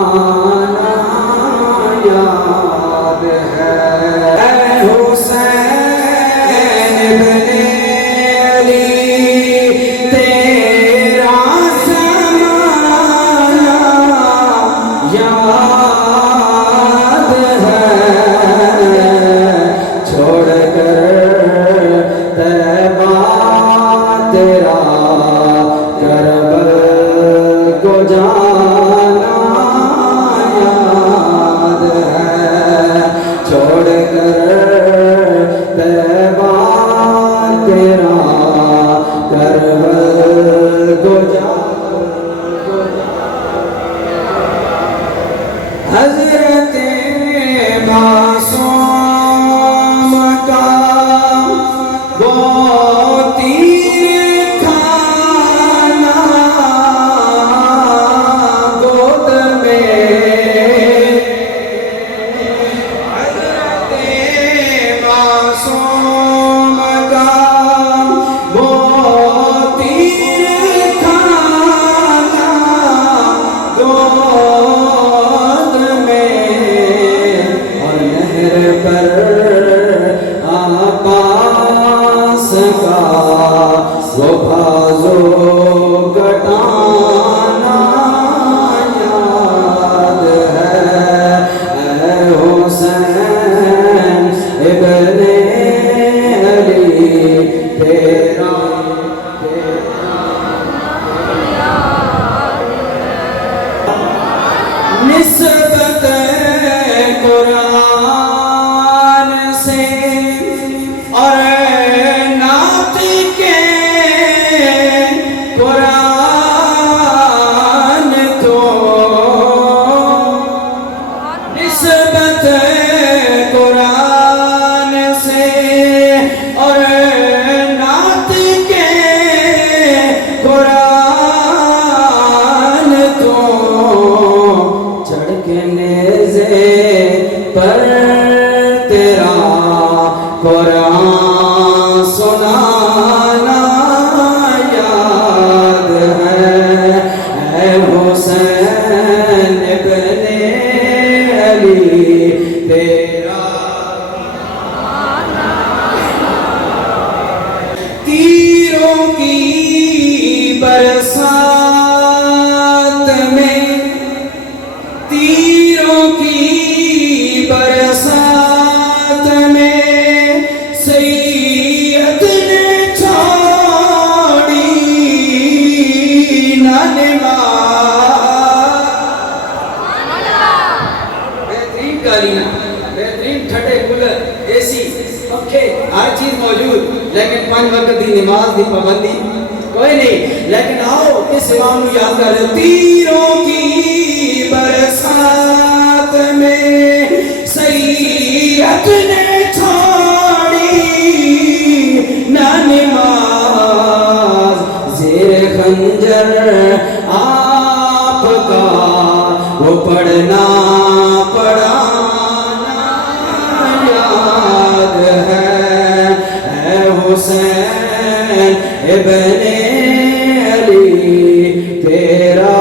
زمانہ یاد ہے اے حسین ابن علی تیرا زمانہ یاد ہے چھوڑ کر طیبہ تیرا کربل کو جانا یاد ہے چھوڑ کر طیبہ تیرا کربل کو جانا حضرت معصوم کا وہ تیر کھانا گود میں حضرت معصوم کا وہ تیر کھانا گود میں اور نہر پر عباس کا وہ بازو کٹانا یاد ہے اے حسین ابن علی تیرا نسبت قرآن سے اور نعت کے قرآن تو نسبت قرآن سے اور نعت کے قرآن تو چڑھ کے نیزے پر تیرا قرآن سنانا یاد ہے اے حسین ابن علی تیرا تیروں کی برسات میں تیروں کی برسات میں سید نے چھوڑی نہ نماز بہترین قالینہ بہترین ٹھٹے کولر اے سی پنکھے ہر چیز موجود لیکن 5 وقت دی نماز دی پابندی کوئی نہیں لیکن آؤ اس امام کو یاد کر لیں تیروں کی برسات میں سید نے چھوڑی نہ نماز زیر خنجر آپ کا وہ پڑھنا پڑھانا یاد ہے اے حسین ابن علی تیرا